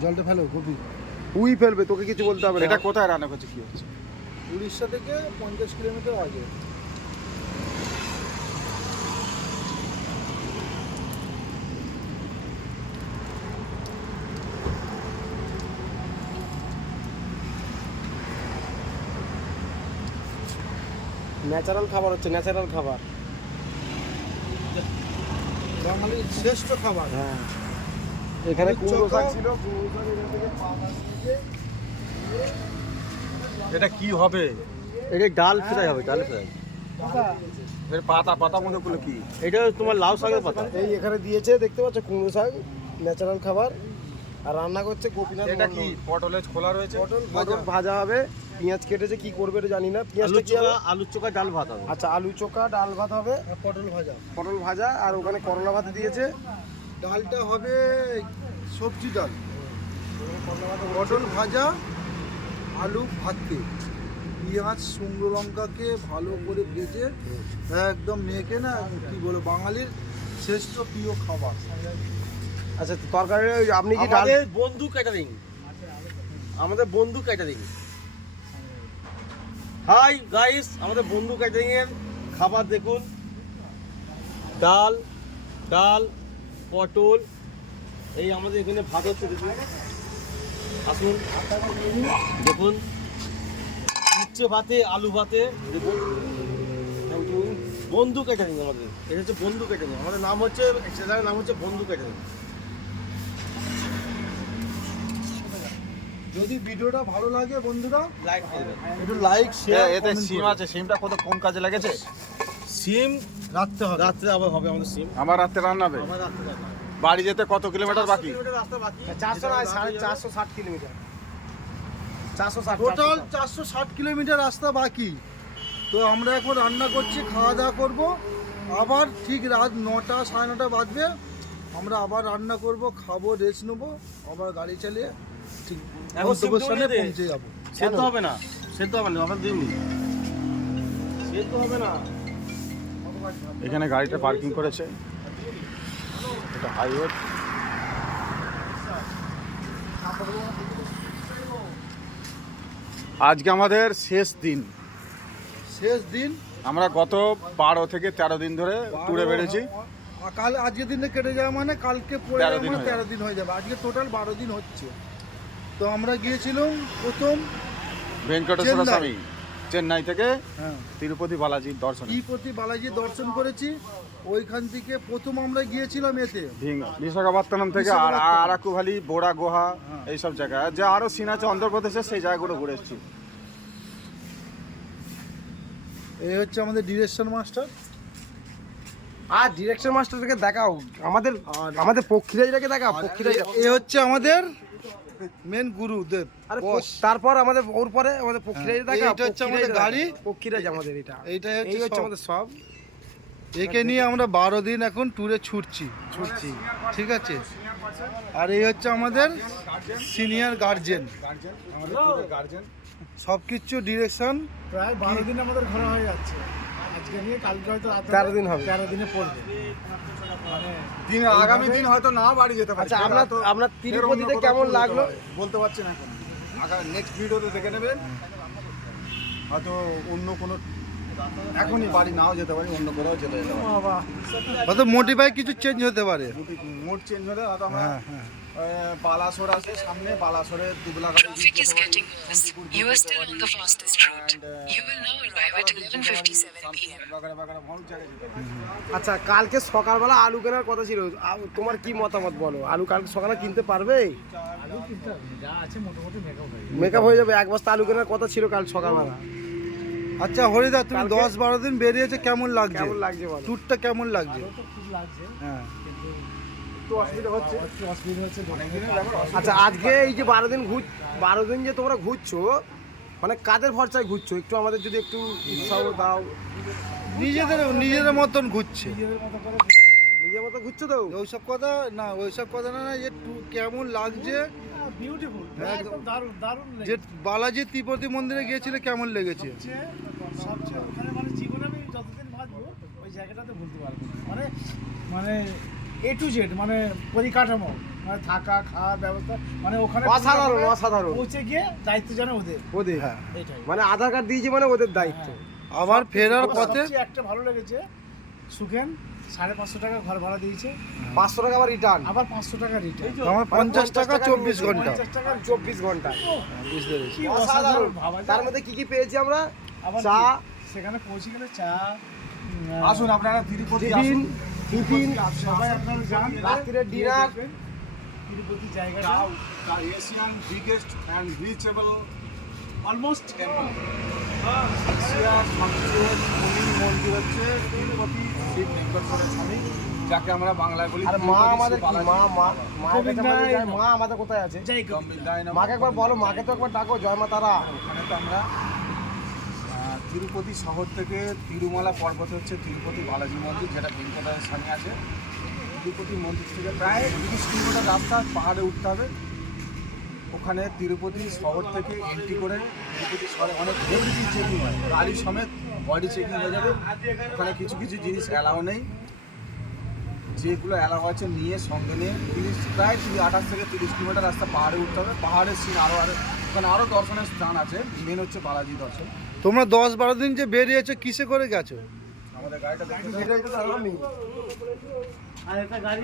জলটা ফেলো কপি। তুই ফেলবে, তোকে কিছু বলতে হবে না। এটা কোথায় রান্না করছে, কি হচ্ছে? উড়িষ্যা থেকে 50 কিলোমিটার আগে। ন্যাচারাল খাবার হচ্ছে, ন্যাচারাল খাবার। বাঙালির শ্রেষ্ঠ খাবার। হ্যাঁ, এখানে কুমড়ো শাক ছিল। এটা কি হবে? এটা ডাল ফ্রাই হবে, ডাল ফ্রাই। এর পাতা পাতা মনে করলো কি? এটা তোমার লাউ শাকের পাতা। এই এখানে দিয়েছে, দেখতে পাচ্ছ, কুমড়ো শাক, ন্যাচারাল খাবার। আর রান্না করছে গোপীনাথ। এটা কি পটলের খোলা রয়েছে? পটল ভাজা হবে, পেঁয়াজ কেটেছে, কি করবে এটা জানি না। পেঁয়াজটা কি হবে? আলুর চোখা ডাল ভাত হবে। আচ্ছা, আলু চোখা ডাল ভাত হবে, আর পটল ভাজা। পটল ভাজা, আর ওখানে করলা ভাত দিয়েছে। ডালটা হবে সবজি ডাল, পটল ভাজা, আলু ভাতে, পেঁয়াজ শুকনো লঙ্কাকে ভালো করে ভেজে একদম মেখে না, কি বলো, বাঙালির শ্রেষ্ঠ প্রিয় খাবার। আচ্ছা, তরকারি আপনি কি ডাল? আমাদের বন্ধু ক্যাটারিং, আমাদের বন্ধু ক্যাটারিং। হাই গাইস, আমাদের বন্ধু ক্যাটারিং এর খাবার দেখুন। ডাল, ডাল, পটল, এই আমাদের এখানে ভাত হচ্ছে, দেখুন, আসুন দেখুন, উচ্ছে ভাতে, আলু ভাতে, দেখুন। বন্ধু ক্যাটারিং আমাদের, এটা হচ্ছে বন্ধু ক্যাটারিং। আমাদের নাম হচ্ছে, চ্যানেলের নাম হচ্ছে বন্ধু ক্যাটারিং। যদি ভিডিওটা ভালো লাগে বন্ধুরা, লাইক দেবেন। একটু লাইক শেয়ার। এতে সিম আছে, সিমটা কোন কাজে লেগেছে? সিম রাখতে হবে। রাত্রে আবার হবে আমাদের সিম। আমার রাতে রান্না হবে। আমার রাত্রে রান্না। বাড়ি যেতে কত কিলোমিটার বাকি? রাস্তা বাকি। 400 নয়, 460 কিলোমিটার। 460 টোটাল 460 কিলোমিটার রাস্তা বাকি। তো আমরা এখন রান্না করছি, খাওয়া দাওয়া করবো, আবার ঠিক রাত 9টা 9:30 বাজবে, আমরা আবার রান্না করব, খাবো, রেস্ট নেবো, আবার গাড়ি চালিয়ে ঠিক এখন গন্তব্যস্থানে সিমটুমে দে। পৌঁছে যাবো। সেদ্ধ হবে না, সেদ্ধ হবে না, আবার দিন সেদ্ধ হবে না। এখানে গাড়িটা পার্কিং করেছে, এটা হাইওয়ে। আজকে আমাদের শেষ দিন। শেষ দিন। আমরা গত 12 থেকে 13 দিন ধরে ট্যুরে বেড়েছি। কাল আজকের দিনে কেটে যাওয়া মানে কালকে পড়ে 13 যাওয়া দিন মানে হয়ে 13 দিন হয়ে যাবে। আজকে টোটাল 12 দিন হচ্ছে। তো আমরা গিয়েছিলাম প্রথম ভেঙ্কটেশ্বর চেন্নাই। স্বামী, চেন্নাই থেকে হ্যাঁ তিরুপতি বালাজির দর্শন। তিরুপতি বালাজি দর্শন করেছি। ওইখান থেকে প্রথম আমরা গিয়েছিলাম এতে বিশাখাপত্তনম থেকে আর বিশাখাপত্তনম। আরাকু ভ্যালি, বোরা গুহা, হ্যাঁ। এইসব জায়গায় যে আরো সিন আছে অন্ধ্রপ্রদেশে, সেই জায়গাগুলো ঘুরে এসেছি। এই হচ্ছে আমাদের ডিরেকশন মাস্টার। আর ডিরেকশন মাস্টারকে দেখাও, আমাদের আমাদের পক্ষীরাজটাকে দেখাও, পক্ষীরাজ। এ হচ্ছে আমাদের মেন গুরুদেব। আরে বস। তারপর আমাদের ওর পরে আমাদের পক্ষীরাজ হ্যাঁ, দেখাও। এইটা হচ্ছে আমাদের গাড়ি। পক্ষীরাজ আমাদের এটা। এইটাই এই হচ্ছে সব। আমাদের সব। একে নিয়ে আমরা 12 দিন এখন ট্যুরে ছুটছি। ঠিক আছে। আর এই হচ্ছে আমাদের সিনিয়র গার্জেন। সব কিছু ডিরেকশন। প্রায় 12 দিন আমাদের ঘোরা হয়ে যাচ্ছে। আজকে নিয়ে কালকে হয়তো 13 দিন হবে। 13 দিনে পড়বে। মানে আগামী দিন হয়তো না বাড়ি যেতে পারি। আচ্ছা, আপনার তিরুপতিতে কেমন লাগলো? বলতে পারছি না এখন। নেক্সট ভিডিওতে দেখে নেবেন, হয়তো অন্য কোনো, এখনই বাড়ি নাও যেতে পারি, অন্য কোথাও যেতে পারি। হয়তো মোটিভাই কিছু চেঞ্জ হতে পারে। মোড চেঞ্জ হলে হয়তো আমরা হ্যাঁ হ্যাঁ। বালাসোর আছে সামনে, বালাসোরে Dublagari. Traffic is getting worse. You are still on the fastest route. You will now arrive at 11:57 p.m. আচ্ছা, কালকে সকালবেলা আলু কেনার কথা ছিল, তোমার কি মতামত বলো? আলু কালকে সকালে কিনতে পারবে? আলু কিনতে হবে না। যা আছে মোটামুটি মেকআপ হয়ে যাবে। মেকআপ হয়ে যাবে। এক বস্তা আলু কেনার কথা ছিল কাল সকালবেলা। আচ্ছা হরিদা, তুমি কালকে- 10-12 দিন বেরিয়েছে, কেমন লাগছে? কেমন লাগছে বলো? ট্যুরটা কেমন লাগছে? তো খুব লাগছে, হ্যাঁ। কিন্তু একটু অসুবিধা হচ্ছে। একটু অসুবিধা হচ্ছে। আচ্ছা, আজকে এই যে 12 দিন যে তোমরা ঘুরছো, মানে কাদের ভরসায় ঘুরছো? একটু আমাদের যদি একটু উৎসাহ দাও। নিজেদের মতন ঘুরছে। নিজেদের মতো করে নিজের মতো ঘুরছো তো? ওইসব কথা না, যে কেমন লাগছে, বিউটিফুল, হ্যাঁ, একদম দারুণ দারুণ যে লেগেছে। বালাজি তিরুপতি মন্দিরে গিয়েছিলে কেমন লেগেছে? সবচেয়ে ওখানে মানে জীবনে আমি যতদিন বাঁচবো ওই জায়গাটাতে ভুলতে পারবো না। মানে মানে A to Z, মানে পরিকাঠামো মানে থাকা খাওয়ার ব্যবস্থা, মানে ওখানে অসাধারণ, অসাধারণ। পৌঁছে গিয়ে দায়িত্ব জানে ওদের, ওদের হ্যাঁ। এটাই। মানে আধার কার্ড দিয়েছে মানে ওদের দায়িত্ব। আবার ফেরার পথে সবচেয়ে একটা ভালো লেগেছে, সুখেন 550 টাকা ঘর ভাড়া দিয়েছে, 500 টাকা আবার রিটার্ন, আবার 500 টাকা রিটার্ন, আমার 50 টাকা 24 ঘন্টা। 50 টাকা 24 ঘন্টা। বুঝতে পেরেছি। কি অসাধারণ। অসাধারণ ভাবা যায়। তার মধ্যে কি কি পেয়েছি আমরা? আবার চা, কি? সেখানে পৌঁছে গেলে চা, আসুন আপনারা তিরুপতি টিফিন, আসুন। টিফিন, সবাই আপনারা যান, রাত্রিরের ডিনার। তিরুপতি জায়গাটা The Asian biggest and reachable almost temple. এশিয়ার সবচেয়ে ধনী মন্দির হচ্ছে তিরুপতি শিব লিঙ্গেশ্বরের স্বামী, যাকে আমরা বাংলায় বলি আর মা তিরুপতি আমাদের কি? বালাজি মা বাবা। মায়ের কাছে আমাদের যায়, মা আমাদের কোথায় আছে? যাই গম্ভীরায় নমঃ। মাকে একবার বলো, মাকে তো একবার ডাকো, জয় মা তারা। ওখানে তো আমরা তিরুপতি শহর থেকে তিরুমালা পর্বত হচ্ছে তিরুপতি বালাজি মন্দির, যেটা ভেঙ্কটের স্বামী আছে। তিরুপতি মন্দির থেকে প্রায় 30 কিলোমিটার রাস্তা পাহাড়ে উঠতে হবে। ওখানে তিরুপতি শহর থেকে এন্ট্রি করে তিরুপতি শহরে অনেক এভরিথিং চেকিং হয়, গাড়ি সমেত বডি চেকিং হয়ে যাবে। ওখানে কিছু কিছু জিনিস অ্যালাউ নেই, যেগুলো অ্যালাউ আছে নিয়ে সঙ্গে নিয়ে প্রায় 28 থেকে 30 কিলোমিটার রাস্তা পাহাড়ে উঠতে হবে। পাহাড়ের সিন আরও ওখানে আরও দর্শনের স্থান আছে, মেন হচ্ছে বালাজি দর্শন। তোমরা 10-12 দিন যে বেরিয়েছো কিসে করে গেছো? আমাদের গাড়িটা দেখতে এটাই তো আমি। আর একটা গাড়ি